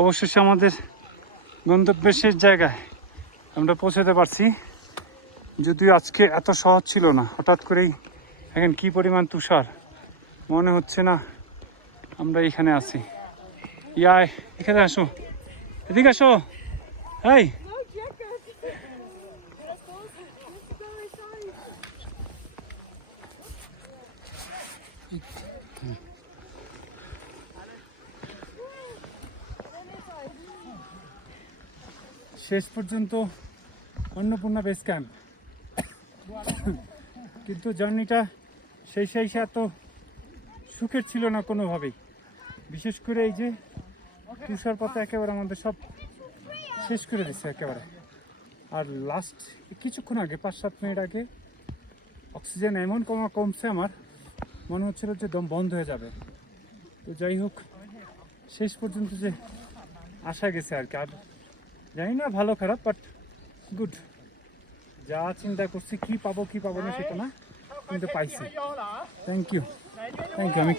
অবশেষে আমাদের গন্তব্যের শেষ জায়গায় আমরা পৌঁছাতে পারছি। যদিও আজকে এত সহজ ছিল না, হঠাৎ করেই এখন কি পরিমাণ তুষার। মনে হচ্ছে না আমরা এখানে আছি। ইয়াই, এখানে আসো। এদিকে আসো। এই No শেষ পর্যন্ত অন্নপূর্ণা বেস ক্যাম্প কিন্তু জার্নিটা সেই সেই সে এত সুখের ছিল না কোনোভাবেই। বিশেষ করে এই যে তুষারপাতা একেবারে আমাদের সব শেষ করে দিচ্ছে একেবারে। আর লাস্ট কিছুক্ষণ আগে, পাঁচ সাত মিনিট আগে অক্সিজেন এমন কমা কমছে আমার, মনে হচ্ছিল যে দম বন্ধ হয়ে যাবে। তো যাই হোক, শেষ পর্যন্ত যে আসা গেছে আর কি। আর জানি না, ভালো, খারাপ বাট গুড যা চিন্তা করছি, কি পাবো কি পাবো না, সেটা না। কিন্তু পাইছি। থ্যাংক ইউ থ্যাংক ইউ আমি